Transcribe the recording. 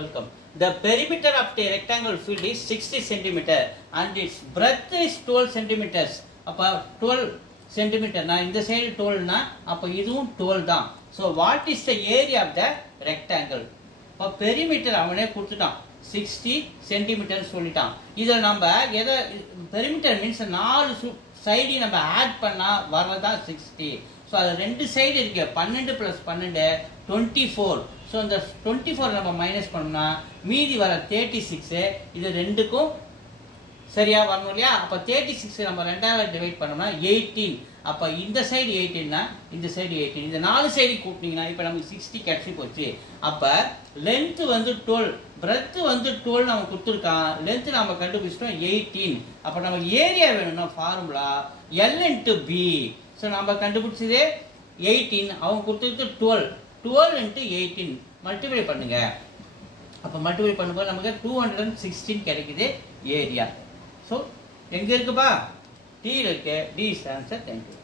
Welcome. The perimeter of the rectangle field is 60 centimeter and its breadth is 12 centimeters. அப்போ 12 centimeter நான் இந்த side 12 னா அப்போ இதுவும் 12 தான். So what is the area of the rectangle? அப்போ perimeter அவனே கொடுத்துட்டான் 60 centimeter சொல்லிட்டான். இதை நம்ம எதை perimeter means 4 சைடு நம்ம ஆட் பண்ணா வரதா 60. ஸோ அது ரெண்டு சைடு இருக்கு 12 + 12 24. ஸோ இந்த 24 நம்ம மைனஸ் பண்ணோம்னா மீதி வர 36 இது ரெண்டுக்கும் சரியா வரணும் இல்லையா? அப்போ 36 நம்ம ரெண்டாவது டிவைட் பண்ணோம்னா 18. அப்போ இந்த சைடு 18னா இந்த சைடு 18. இந்த 4 சைடு கூட்டினீங்கன்னா இப்போ நமக்கு 60 கிடைச்சி போச்சு. அப்போ லென்த் வந்து 12, பிரெத் வந்து 12 நம்ம கொடுத்துருக்கான். லென்த் நம்ம கண்டுபிடிச்சிட்டோம் 18. அப்போ நமக்கு ஏரியா வேணும்னா ஃபார்முலா L × B. ஸோ நம்ம கண்டுபிடிச்சதே 18, அவங்க கொடுத்தது 12. 12 × 18 மல்டிப்ளை பண்ணுங்க. அப்போ மல்டிப்ளை பண்ணும்போது நமக்கு 216 கிடைக்குது ஏரியா. ஸோ எங்கே இருக்குப்பா? டி இருக்கு. D is answer. தேங்க்யூ.